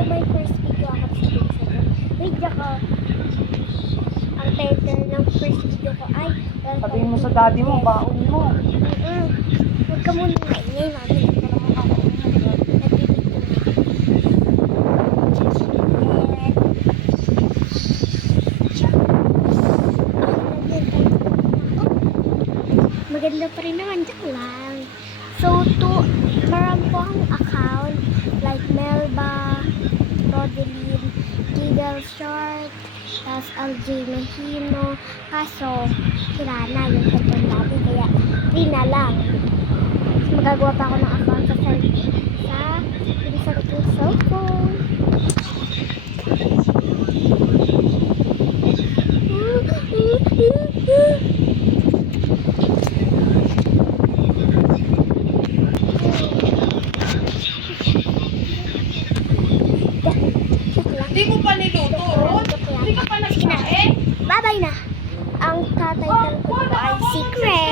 So, my first video ako sa video ko. Ang title ng first video ko ay Sabihin mo sa daddy mo, baon mo. Huwag ka muna maingay, mami. Ito naman ako. Maganda pa rin naman, joke lang. So, marami po ang account like Melba, Rodeline, Giggle Short, tapos LJ Mahino. Kaso, sila na yung cellphone dati, kaya free na lang. Tapos magagawa pa ako ng account sa pinsan kong cellphone. Hindi mo pa niluto, Ron? Hindi ka pa nagsae? Bye-bye na. Ang title ko ay Secret.